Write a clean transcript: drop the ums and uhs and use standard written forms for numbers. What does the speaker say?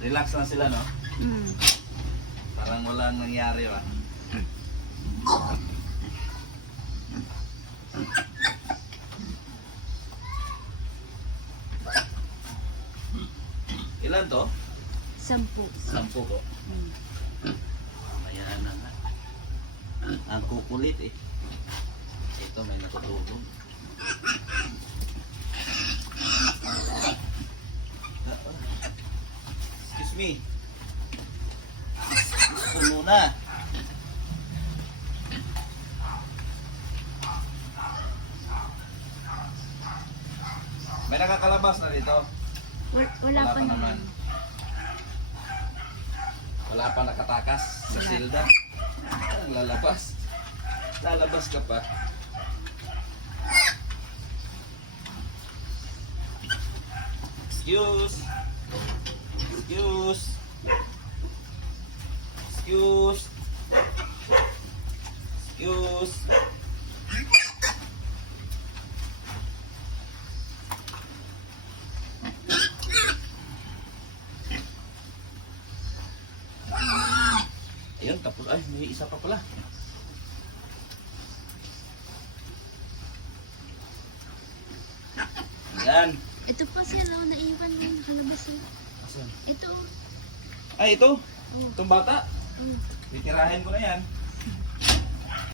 Relax na sila, no? Mm. Parang walang nangyari, ba? Ilan to? 10. 10 po. Mm. Ayan na nga. Ang kukulit eh. Ito may natutulog. Excuse me. Puno na. May nakakalabas na dito. Wala pa naman. Wala pa nakatakas sa Wala. silda. Ang lalabas. Lalabas ka pa. Excuse. Excuse. Excuse. Excuse. Ayun, tapos ay may isa pa pala. Ayan. Ito pa sila, naiwan mo yung kalabas eh. Asan? Ito. Ay, ito. Oh. Itong bata. Mm. Titirahin ko na yan.